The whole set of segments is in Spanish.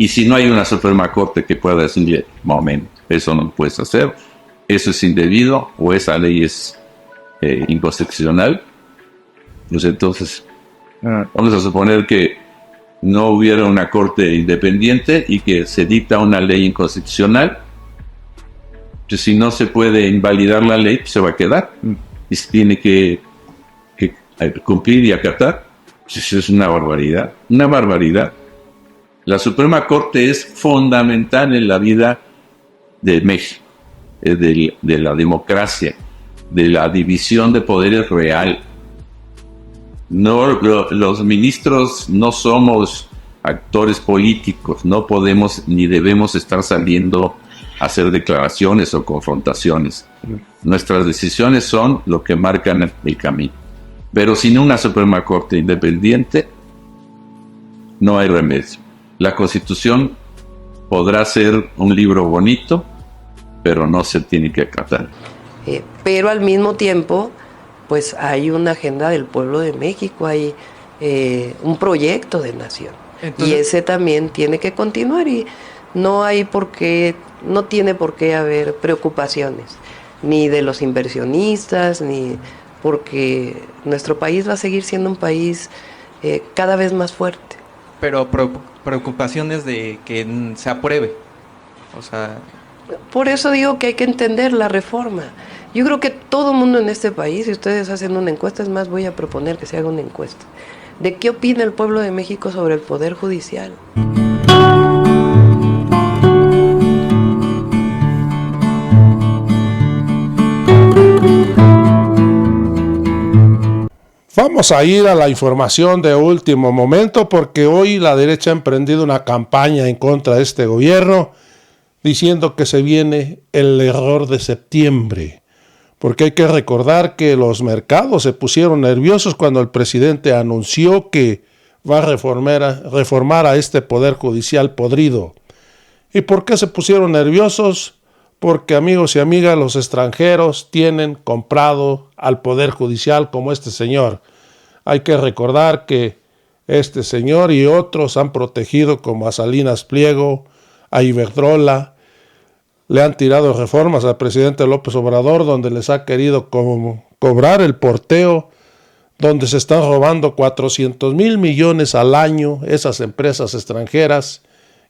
Y si no hay una Suprema Corte que pueda decirle, momento, eso no lo puedes hacer, eso es indebido o esa ley es inconstitucional, pues entonces vamos a suponer que no hubiera una corte independiente y que se dicta una ley inconstitucional, pues si no se puede invalidar la ley, pues se va a quedar y se tiene que cumplir y acatar. Pues eso es una barbaridad, una barbaridad. La Suprema Corte es fundamental en la vida de México, de la democracia, de la división de poderes real. No, los ministros no somos actores políticos, no podemos ni debemos estar saliendo a hacer declaraciones o confrontaciones. Nuestras decisiones son lo que marcan el camino. Pero sin una Suprema Corte independiente, no hay remedio. La Constitución podrá ser un libro bonito, pero no se tiene que acatar. Pero al mismo tiempo, pues hay una agenda del pueblo de México, hay un proyecto de nación. Entonces, y ese también tiene que continuar y no tiene por qué haber preocupaciones, ni de los inversionistas, ni porque nuestro país va a seguir siendo un país cada vez más fuerte. Pero preocupaciones de que se apruebe, o sea... Por eso digo que hay que entender la reforma. Yo creo que todo el mundo en este país, si ustedes hacen una encuesta, es más, voy a proponer que se haga una encuesta, de qué opina el pueblo de México sobre el Poder Judicial. Vamos a ir a la información de último momento porque hoy la derecha ha emprendido una campaña en contra de este gobierno diciendo que se viene el error de septiembre. Porque hay que recordar que los mercados se pusieron nerviosos cuando el presidente anunció que va a reformar a este Poder Judicial podrido. ¿Y por qué se pusieron nerviosos? Porque, amigos y amigas, los extranjeros tienen comprado al Poder Judicial como este señor. Hay que recordar que este señor y otros han protegido como a Salinas Pliego, a Iberdrola, le han tirado reformas al presidente López Obrador donde les ha querido cobrar el porteo, donde se están robando 400,000 millones al año esas empresas extranjeras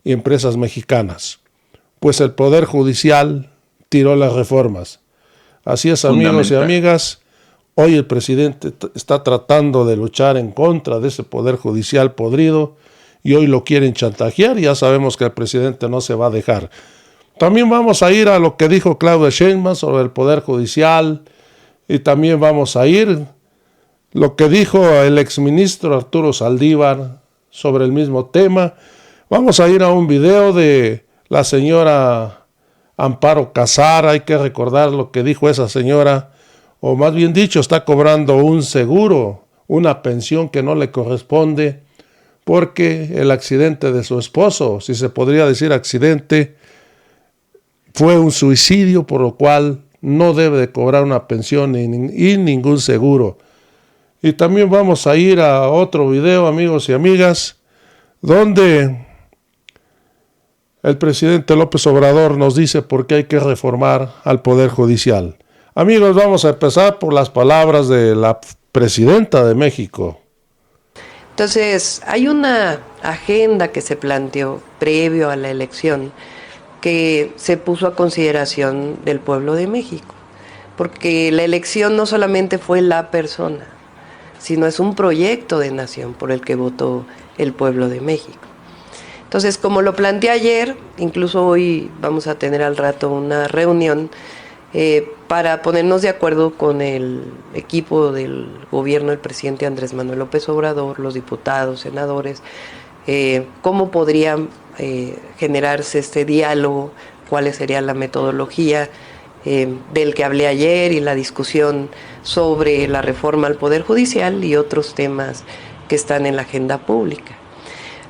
y empresas mexicanas. Pues el Poder Judicial tiró las reformas. Así es, amigos y amigas, hoy el presidente está tratando de luchar en contra de ese Poder Judicial podrido y hoy lo quieren chantajear y ya sabemos que el presidente no se va a dejar. También vamos a ir a lo que dijo Claudia Sheinbaum sobre el Poder Judicial y también vamos a ir lo que dijo el exministro Arturo Saldívar sobre el mismo tema. Vamos a ir a un video de la señora Amparo Casar. Hay que recordar lo que dijo esa señora, o más bien dicho, está cobrando un seguro, una pensión que no le corresponde, porque el accidente de su esposo, si se podría decir accidente, fue un suicidio, por lo cual no debe de cobrar una pensión y ningún seguro. Y también vamos a ir a otro video, amigos y amigas, donde el presidente López Obrador nos dice por qué hay que reformar al Poder Judicial. Amigos, vamos a empezar por las palabras de la presidenta de México. Entonces, hay una agenda que se planteó previo a la elección que se puso a consideración del pueblo de México, porque la elección no solamente fue la persona, sino es un proyecto de nación por el que votó el pueblo de México. Entonces, como lo planteé ayer, incluso hoy vamos a tener al rato una reunión para ponernos de acuerdo con el equipo del gobierno del presidente Andrés Manuel López Obrador, los diputados, senadores, cómo podría generarse este diálogo, cuál sería la metodología del que hablé ayer y la discusión sobre la reforma al Poder Judicial y otros temas que están en la agenda pública.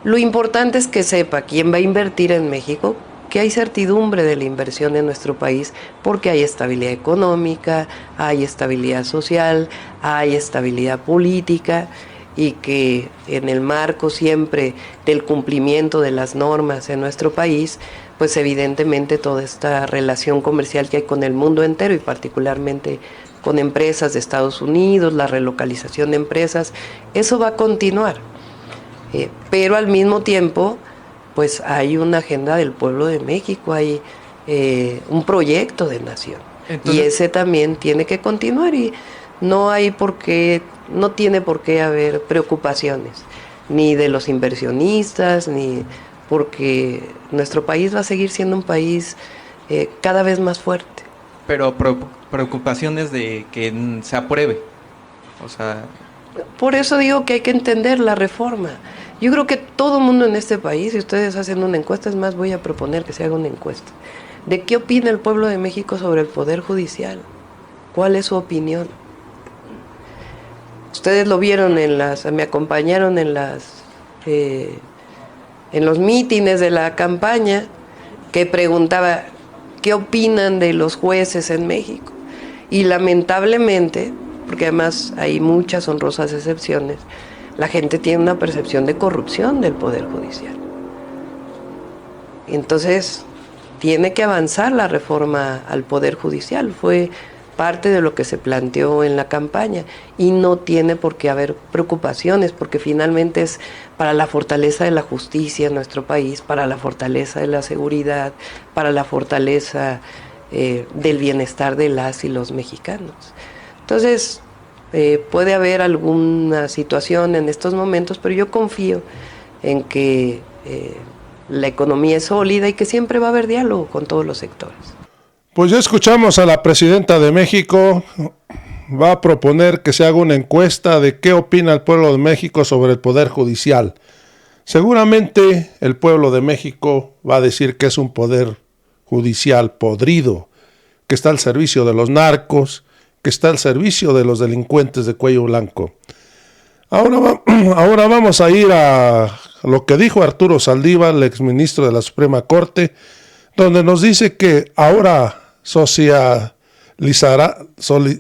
Lo importante es que sepa quién va a invertir en México, que hay certidumbre de la inversión en nuestro país porque hay estabilidad económica, hay estabilidad social, hay estabilidad política y que en el marco siempre del cumplimiento de las normas en nuestro país, pues evidentemente toda esta relación comercial que hay con el mundo entero y particularmente con empresas de Estados Unidos, la relocalización de empresas, eso va a continuar. Pero al mismo tiempo, pues hay una agenda del pueblo de México, hay un proyecto de nación. Entonces, y ese también tiene que continuar y no tiene por qué haber preocupaciones, ni de los inversionistas, ni porque nuestro país va a seguir siendo un país cada vez más fuerte. Pero preocupaciones de que se apruebe, o sea... Por eso digo que hay que entender la reforma. Yo creo que todo el mundo en este país, si ustedes hacen una encuesta, es más, voy a proponer que se haga una encuesta. ¿De qué opina el pueblo de México sobre el Poder Judicial? ¿Cuál es su opinión? Ustedes lo vieron me acompañaron en los mítines de la campaña, que preguntaba, ¿qué opinan de los jueces en México? Y lamentablemente, porque además hay muchas honrosas excepciones, la gente tiene una percepción de corrupción del Poder Judicial. Entonces, tiene que avanzar la reforma al Poder Judicial. Fue parte de lo que se planteó en la campaña y no tiene por qué haber preocupaciones, porque finalmente es para la fortaleza de la justicia en nuestro país, para la fortaleza de la seguridad, para la fortaleza del bienestar de las y los mexicanos. Entonces, puede haber alguna situación en estos momentos, pero yo confío en que la economía es sólida y que siempre va a haber diálogo con todos los sectores. Pues ya escuchamos a la presidenta de México, va a proponer que se haga una encuesta de qué opina el pueblo de México sobre el Poder Judicial. Seguramente el pueblo de México va a decir que es un poder judicial podrido, que está al servicio de los narcos, que está al servicio de los delincuentes de cuello blanco. Ahora vamos a ir a lo que dijo Arturo Saldívar, el exministro de la Suprema Corte, donde nos dice que ahora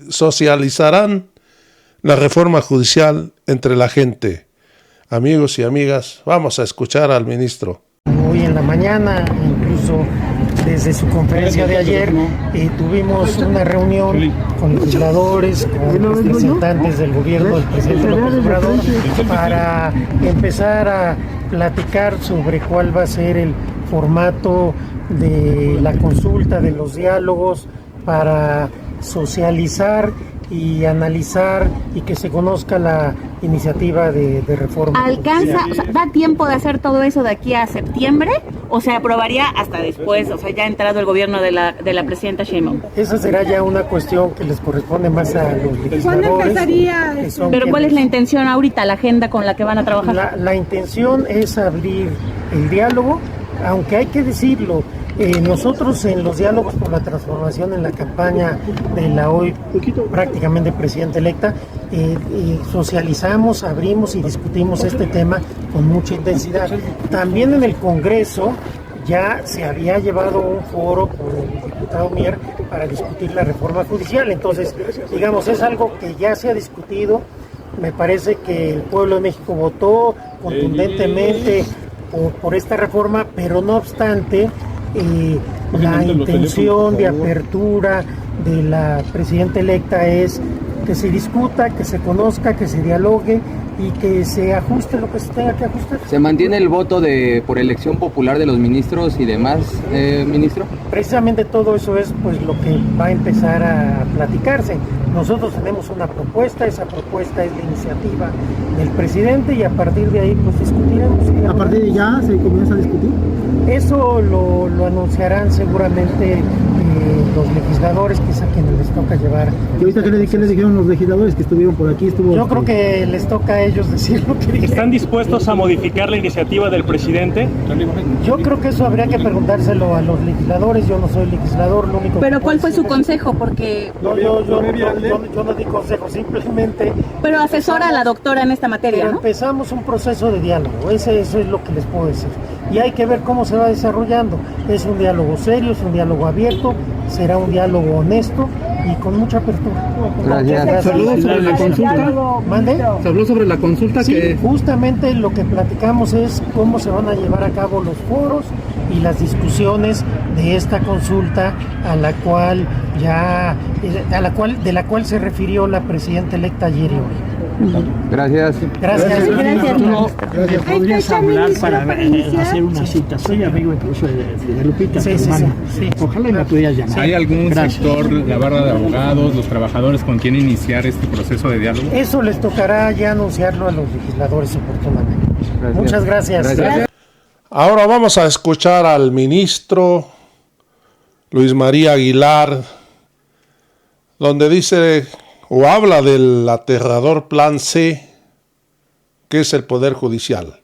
socializarán la reforma judicial entre la gente. Amigos y amigas, vamos a escuchar al ministro. Hoy en la mañana, incluso desde su conferencia de ayer, tuvimos una reunión con legisladores, con representantes del gobierno del presidente López Obrador, para empezar a platicar sobre cuál va a ser el formato de la consulta, de los diálogos, para socializar y analizar y que se conozca la iniciativa de reforma. ¿Alcanza, o sea, da tiempo de hacer todo eso de aquí a septiembre o se aprobaría hasta después, o sea, ya ha entrado el gobierno de la presidenta Sheinbaum? Esa será ya una cuestión que les corresponde más a los legisladores. ¿Cuándo empezaría? Pero ¿cuál es la intención ahorita, la agenda con la que van a trabajar? La intención es abrir el diálogo, aunque hay que decirlo, nosotros en los diálogos por la transformación en la campaña de la hoy prácticamente presidenta electa, socializamos, abrimos y discutimos este tema con mucha intensidad. También en el Congreso ya se había llevado un foro por el diputado Mier para discutir la reforma judicial. Entonces, digamos, es algo que ya se ha discutido. Me parece que el pueblo de México votó contundentemente por esta reforma, pero no obstante, la intención de apertura de la presidenta electa es que se discuta, que se conozca, que se dialogue y que se ajuste lo que se tenga que ajustar. ¿Se mantiene el voto por elección popular de los ministros y demás, ministro? Precisamente todo eso es pues lo que va a empezar a platicarse. Nosotros tenemos una propuesta, esa propuesta es la iniciativa del presidente y a partir de ahí pues discutiremos. ¿A partir de ya se comienza a discutir? Eso lo anunciarán seguramente los legisladores, que es a quienes les toca llevar. ¿Y ahorita qué les dijeron los legisladores que estuvieron por aquí? Yo creo que les toca a ellos decir lo que dijeron. ¿Están dispuestos a modificar la iniciativa del presidente? Yo creo que eso habría que preguntárselo a los legisladores. Yo no soy legislador, lo único. ¿Pero cuál fue su consejo? Porque no, yo no di consejo, simplemente. Pero asesora a la doctora en esta materia, pero ¿no? Empezamos un proceso de diálogo, eso es lo que les puedo decir. Y hay que ver cómo se va desarrollando. Es un diálogo serio, es un diálogo abierto, será un diálogo honesto y con mucha apertura. Gracias. ¿Se habló sobre la consulta? ¿Mande? ¿Se habló sobre la consulta? Sí, que justamente lo que platicamos es cómo se van a llevar a cabo los foros y las discusiones de esta consulta de la cual se refirió la presidenta electa ayer y hoy. Gracias. Gracias. podrías hablar para hacer una cita. Soy amigo incluso de Lupita, Sí, tu sí, hermana. sí. Ojalá y me pudieras llamar. ¿Hay algún sector, la barra de abogados, los trabajadores, con quien iniciar este proceso de diálogo? Eso les tocará ya anunciarlo a los legisladores oportunamente. Muchas gracias. Ahora vamos a escuchar al ministro Luis María Aguilar, donde dice o habla del aterrador Plan C, que es el Poder Judicial.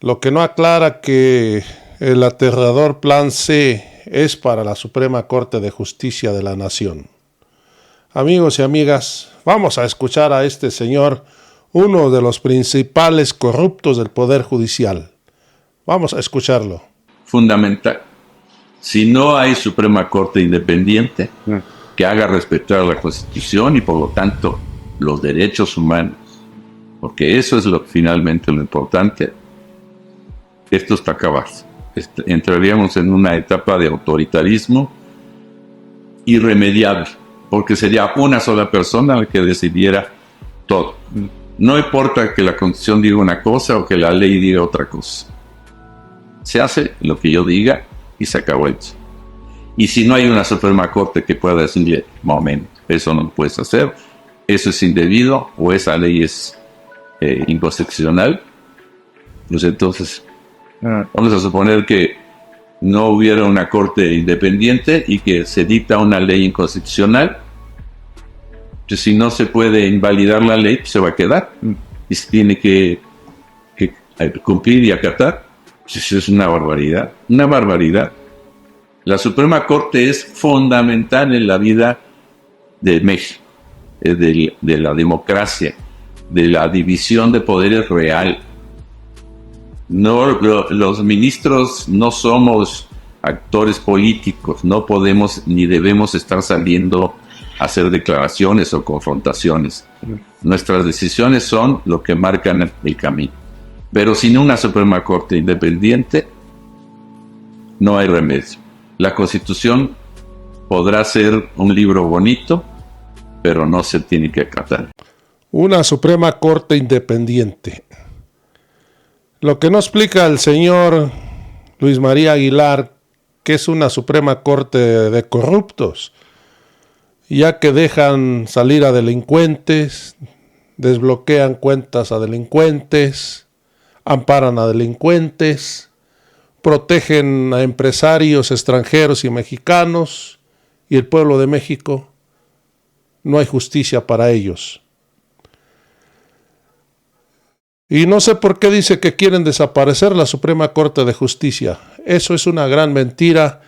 Lo que no aclara que el aterrador Plan C es para la Suprema Corte de Justicia de la Nación. Amigos y amigas, vamos a escuchar a este señor, uno de los principales corruptos del Poder Judicial. Vamos a escucharlo. Fundamental. Si no hay Suprema Corte independiente que haga respetar la Constitución y por lo tanto los derechos humanos, porque eso es finalmente lo importante, esto está acabado. Entraríamos en una etapa de autoritarismo irremediable, porque sería una sola persona la que decidiera todo. No importa que la Constitución diga una cosa o que la ley diga otra cosa. Se hace lo que yo diga y se acabó eso. Y si no hay una Suprema Corte que pueda decirle, momento, eso no lo puedes hacer, eso es indebido o esa ley es inconstitucional, pues entonces vamos a suponer que no hubiera una Corte independiente y que se dicta una ley inconstitucional, pues si no se puede invalidar la ley, pues se va a quedar y se tiene que cumplir y acatar. Pues eso es una barbaridad, una barbaridad. La Suprema Corte es fundamental en la vida de México, de la democracia, de la división de poderes real. No, los ministros no somos actores políticos, no podemos ni debemos estar saliendo a hacer declaraciones o confrontaciones. Nuestras decisiones son lo que marcan el camino. Pero sin una Suprema Corte independiente, no hay remedio. La Constitución podrá ser un libro bonito, pero no se tiene que acatar. Una Suprema Corte independiente. Lo que no explica el señor Luis María Aguilar, que es una Suprema Corte de corruptos, ya que dejan salir a delincuentes, desbloquean cuentas a delincuentes, amparan a delincuentes, protegen a empresarios extranjeros y mexicanos, y el pueblo de México, no hay justicia para ellos. Y no sé por qué dice que quieren desaparecer la Suprema Corte de Justicia. Eso es una gran mentira.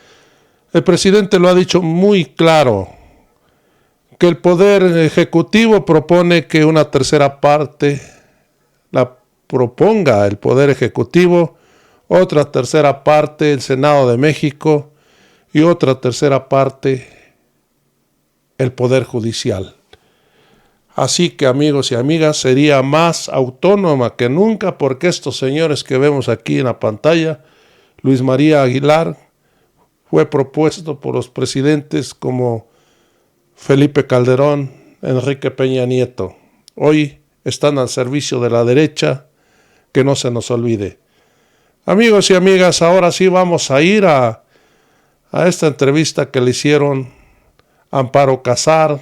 El presidente lo ha dicho muy claro, que el Poder Ejecutivo propone que una tercera parte la proponga el Poder Ejecutivo, otra tercera parte el Senado de México y otra tercera parte el Poder Judicial. Así que, amigos y amigas, sería más autónoma que nunca, porque estos señores que vemos aquí en la pantalla, Luis María Aguilar, fue propuesto por los presidentes como Felipe Calderón, Enrique Peña Nieto. Hoy están al servicio de la derecha, que no se nos olvide. Amigos y amigas, ahora sí vamos a ir a esta entrevista que le hicieron a Amparo Casar,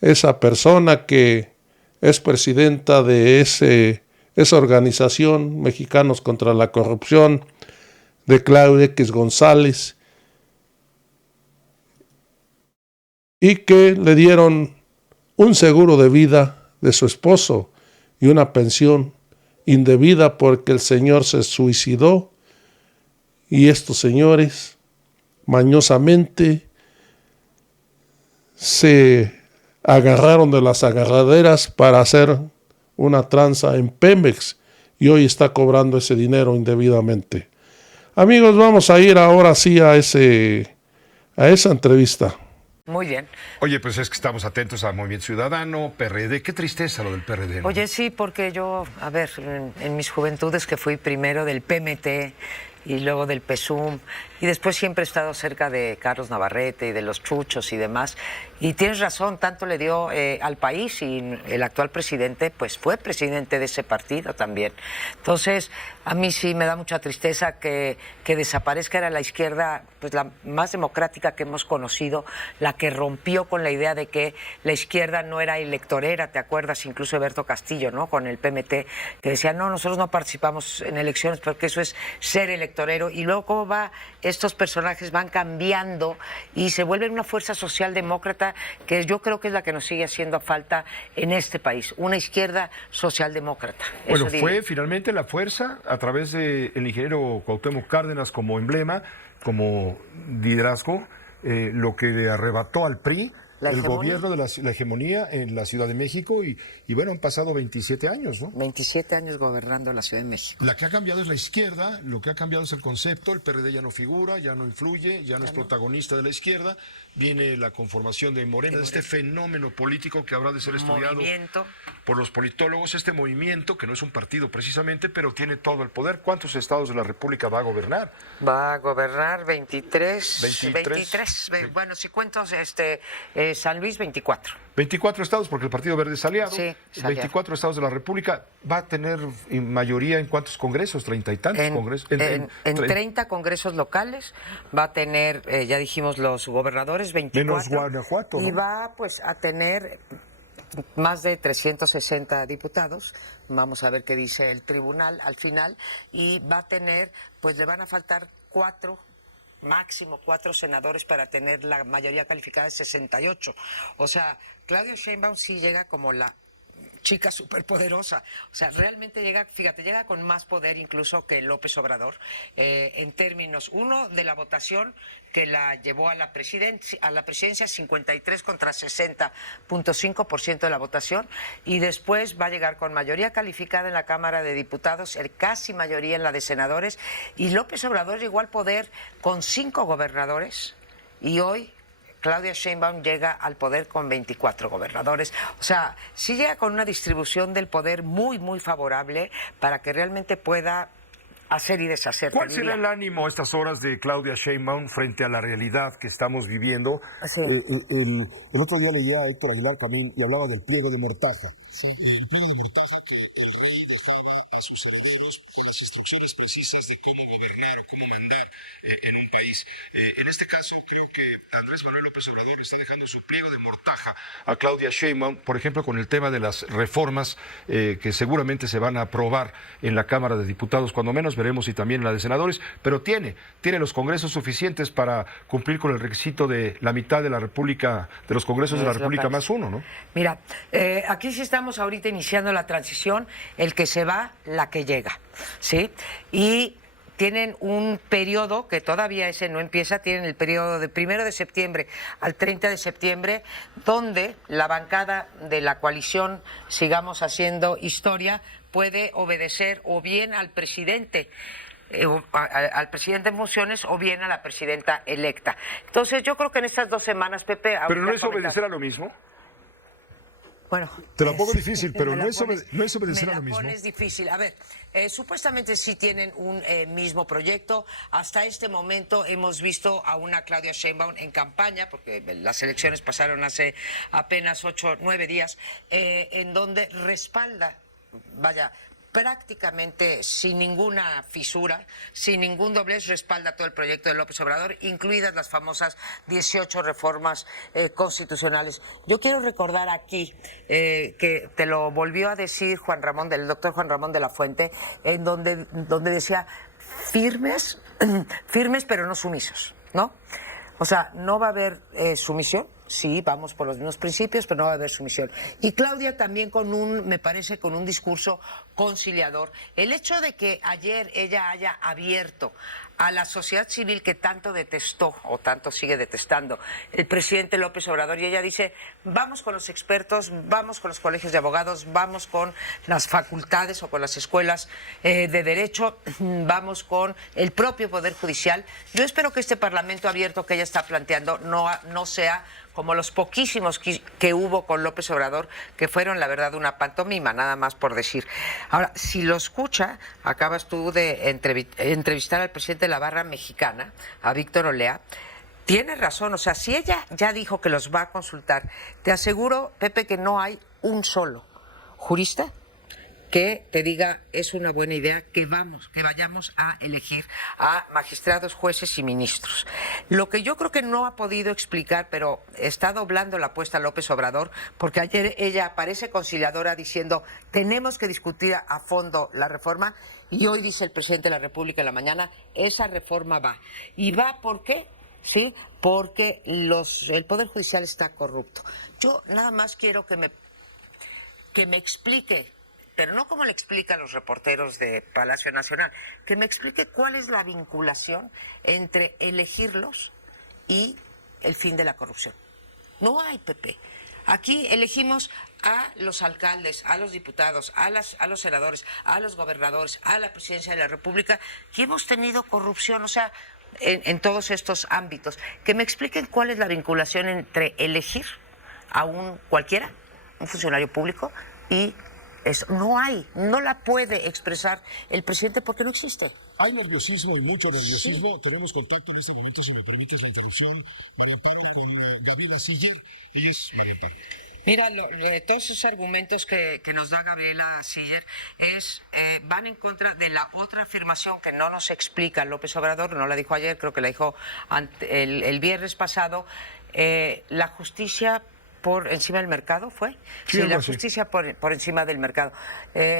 esa persona que es presidenta de esa organización, Mexicanos contra la Corrupción, de Claudia X González, y que le dieron un seguro de vida de su esposo y una pensión indebida porque el señor se suicidó, y estos señores mañosamente se agarraron de las agarraderas para hacer una tranza en Pemex y hoy está cobrando ese dinero indebidamente. Amigos, vamos a ir ahora sí a ese a esa entrevista. Muy bien. Oye, pues es que estamos atentos al Movimiento Ciudadano, PRD. Qué tristeza lo del PRD, ¿no? Oye, sí, porque yo, a ver, en mis juventudes que fui primero del PMT y luego del PSUM, y después siempre he estado cerca de Carlos Navarrete y de los Chuchos y demás, y tienes razón, tanto le dio al país, y el actual presidente pues fue presidente de ese partido también. Entonces, a mí sí me da mucha tristeza que desaparezca. Era la izquierda pues la más democrática que hemos conocido, la que rompió con la idea de que la izquierda no era electorera, ¿te acuerdas? Incluso Eberto Castillo, ¿no? Con el PMT, que decía, no, nosotros no participamos en elecciones porque eso es ser electorero. Y luego cómo va, estos personajes van cambiando y se vuelven una fuerza socialdemócrata que yo creo que es la que nos sigue haciendo falta en este país, una izquierda socialdemócrata. Bueno, fue finalmente la fuerza a través del ingeniero Cuauhtémoc Cárdenas como emblema, como liderazgo, lo que le arrebató al PRI el gobierno de la hegemonía en la Ciudad de México y bueno, han pasado 27 años, ¿no? 27 años gobernando la Ciudad de México. La que ha cambiado es la izquierda, lo que ha cambiado es el concepto, el PRD ya no figura, ya no influye, ya no es protagonista de la izquierda, viene la conformación de Morena, de este fenómeno político que habrá de ser estudiado por los politólogos, este movimiento que no es un partido precisamente, pero tiene todo el poder. ¿Cuántos estados de la República va a gobernar? Va a gobernar 23. Bueno, si cuento San Luis, 24. 24 estados, porque el Partido Verde es aliado. Sí, 24 estados de la República. ¿Va a tener mayoría en cuántos congresos? ¿30 y tantos congresos? En 30 congresos locales. Va a tener, ya dijimos, los gobernadores, 24. Menos Guanajuato, ¿no? Y va pues a tener más de 360 diputados. Vamos a ver qué dice el tribunal al final. Y va a tener, pues le van a faltar máximo 4 senadores para tener la mayoría calificada de 68. O sea, Claudia Sheinbaum sí llega como la chica superpoderosa. O sea, realmente llega con más poder incluso que López Obrador, en términos, uno, de la votación que la llevó a la presidencia 53 contra 60.5% de la votación, y después va a llegar con mayoría calificada en la Cámara de Diputados, casi mayoría en la de senadores, y López Obrador llegó al poder con 5 gobernadores, y hoy Claudia Sheinbaum llega al poder con 24 gobernadores. O sea, sí llega con una distribución del poder muy, muy favorable para que realmente pueda hacer y deshacer. ¿Cuál será el ánimo a estas horas de Claudia Sheinbaum frente a la realidad que estamos viviendo? Sí. El otro día leía a Héctor Aguilar también y hablaba del pliego de Mortaja. Sí, el pliego de Mortaja que el rey dejaba a sus herederos las instrucciones precisas de cómo gobernar o cómo mandar en un país. En este caso, creo que Andrés Manuel López Obrador está dejando su pliego de Mortaja a Claudia Sheinbaum, por ejemplo, con el tema de las reformas que seguramente se van a aprobar en la Cámara de Diputados, cuando menos veremos si también en la de senadores, pero tiene los congresos suficientes para cumplir con el requisito de la mitad de la República, de los congresos de la República más uno, ¿no? Mira, aquí sí estamos ahorita iniciando la transición, el que se va, la que llega, ¿sí? Y tienen un periodo que todavía ese no empieza, tienen el periodo de 1 de septiembre al 30 de septiembre, donde la bancada de la coalición Sigamos Haciendo Historia puede obedecer o bien al presidente en funciones o bien a la presidenta electa. Entonces yo creo que en estas 2 semanas, Pepe... ¿Pero no es obedecer a lo mismo? Bueno, te la pongo difícil, pero no es obedecer a lo mismo. Es difícil. A ver, supuestamente sí tienen un mismo proyecto. Hasta este momento hemos visto a una Claudia Sheinbaum en campaña, porque las elecciones pasaron hace apenas 8 o 9 días, en donde respalda, prácticamente sin ninguna fisura, sin ningún doblez, respalda todo el proyecto de López Obrador, incluidas las famosas 18 reformas constitucionales. Yo quiero recordar aquí que te lo volvió a decir el doctor Juan Ramón de la Fuente, en donde decía firmes pero no sumisos, ¿no? O sea, no va a haber sumisión. Sí, vamos por los mismos principios, pero no va a haber sumisión. Y Claudia también me parece con un discurso conciliador. El hecho de que ayer ella haya abierto a la sociedad civil que tanto detestó o tanto sigue detestando el presidente López Obrador, y ella dice, vamos con los expertos, vamos con los colegios de abogados, vamos con las facultades o con las escuelas de derecho, vamos con el propio Poder Judicial. Yo espero que este Parlamento abierto que ella está planteando no sea como los poquísimos que hubo con López Obrador, que fueron, la verdad, una pantomima, nada más por decir. Ahora, si lo escucha, acabas tú de entrevistar al presidente de la Barra Mexicana, a Víctor Olea, tiene razón, o sea, si ella ya dijo que los va a consultar, te aseguro, Pepe, que no hay un solo jurista que te diga es una buena idea que vayamos a elegir a magistrados, jueces y ministros. Lo que yo creo que no ha podido explicar, pero está doblando la apuesta a López Obrador, porque ayer ella aparece conciliadora diciendo tenemos que discutir a fondo la reforma, y hoy dice el presidente de la República en la mañana, esa reforma va. ¿Y va por qué? Sí, porque el Poder Judicial está corrupto. Yo nada más quiero que me explique, pero no como le explica a los reporteros de Palacio Nacional, que me explique cuál es la vinculación entre elegirlos y el fin de la corrupción. No hay, Pepe. Aquí elegimos a los alcaldes, a los diputados, a los senadores, a los gobernadores, a la presidencia de la República, y hemos tenido corrupción, o sea, en todos estos ámbitos. Que me expliquen cuál es la vinculación entre elegir a un funcionario público, y eso no la puede expresar el presidente porque no existe. Hay nerviosismo y mucho nerviosismo. Sí. Tenemos contacto en este momento, si me permites la interrupción, María Paula, con Gabriela Siller. Mira, todos esos argumentos que nos da Gabriela Siller van en contra de la otra afirmación que no nos explica López Obrador, no la dijo ayer, creo que la dijo el viernes pasado, la justicia por encima del mercado, ¿fue? Sí, la justicia por encima del mercado.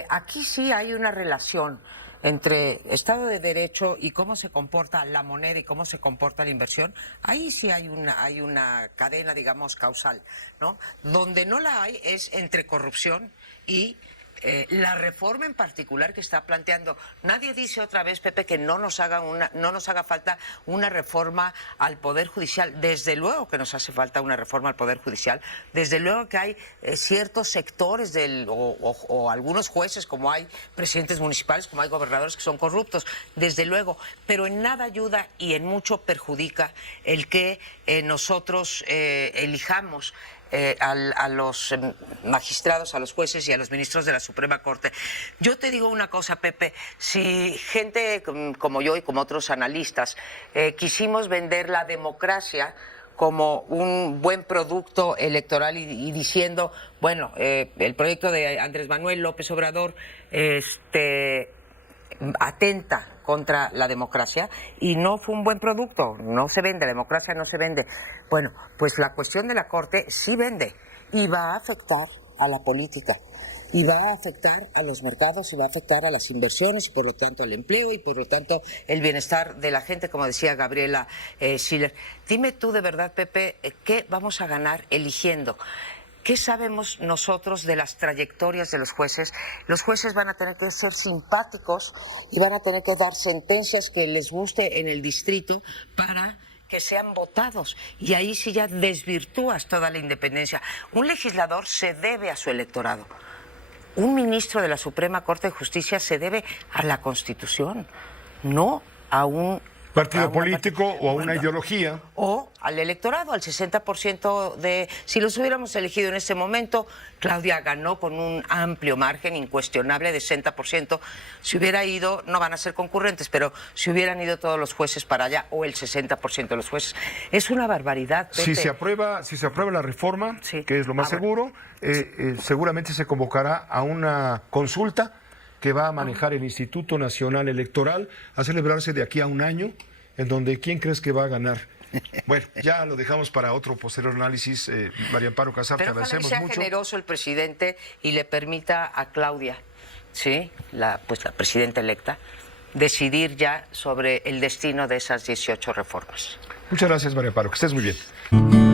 Aquí sí hay una relación entre Estado de Derecho y cómo se comporta la moneda y cómo se comporta la inversión. Ahí sí hay una cadena, digamos, causal, ¿no? Donde no la hay es entre corrupción y la reforma en particular que está planteando. Nadie dice otra vez, Pepe, que no nos haga falta una reforma al Poder Judicial. Desde luego que nos hace falta una reforma al Poder Judicial. Desde luego que hay ciertos sectores o algunos jueces, como hay presidentes municipales, como hay gobernadores que son corruptos. Desde luego. Pero en nada ayuda y en mucho perjudica el que nosotros elijamos a los magistrados, a los jueces y a los ministros de la Suprema Corte. Yo te digo una cosa, Pepe, si gente como yo y como otros analistas quisimos vender la democracia como un buen producto electoral y diciendo, bueno, el proyecto de Andrés Manuel López Obrador atenta contra la democracia y no fue un buen producto, no se vende, la democracia no se vende. Bueno, pues la cuestión de la Corte sí vende y va a afectar a la política y va a afectar a los mercados y va a afectar a las inversiones y por lo tanto al empleo y por lo tanto el bienestar de la gente, como decía Gabriela Siller. Dime tú de verdad, Pepe, ¿qué vamos a ganar eligiendo? ¿Qué sabemos nosotros de las trayectorias de los jueces? Los jueces van a tener que ser simpáticos y van a tener que dar sentencias que les guste en el distrito para que sean votados. Y ahí sí ya desvirtúas toda la independencia. Un legislador se debe a su electorado. Un ministro de la Suprema Corte de Justicia se debe a la Constitución, no a un partido político o a una ideología. O al electorado, al 60% de... Si los hubiéramos elegido en ese momento, Claudia ganó con un amplio margen, incuestionable, de 60%. Si hubiera ido, no van a ser concurrentes, pero si hubieran ido todos los jueces para allá, o el 60% de los jueces. Es una barbaridad, Pepe. Si se aprueba la reforma, sí, que es lo más seguro, seguramente se convocará a una consulta que va a manejar el Instituto Nacional Electoral, a celebrarse de aquí a un año, en donde ¿quién crees que va a ganar? Bueno, ya lo dejamos para otro posterior análisis. María Amparo Casar, te agradecemos mucho. Pero sea generoso el presidente y le permita a Claudia, ¿sí?, la presidenta electa, decidir ya sobre el destino de esas 18 reformas. Muchas gracias, María Amparo, que estés muy bien.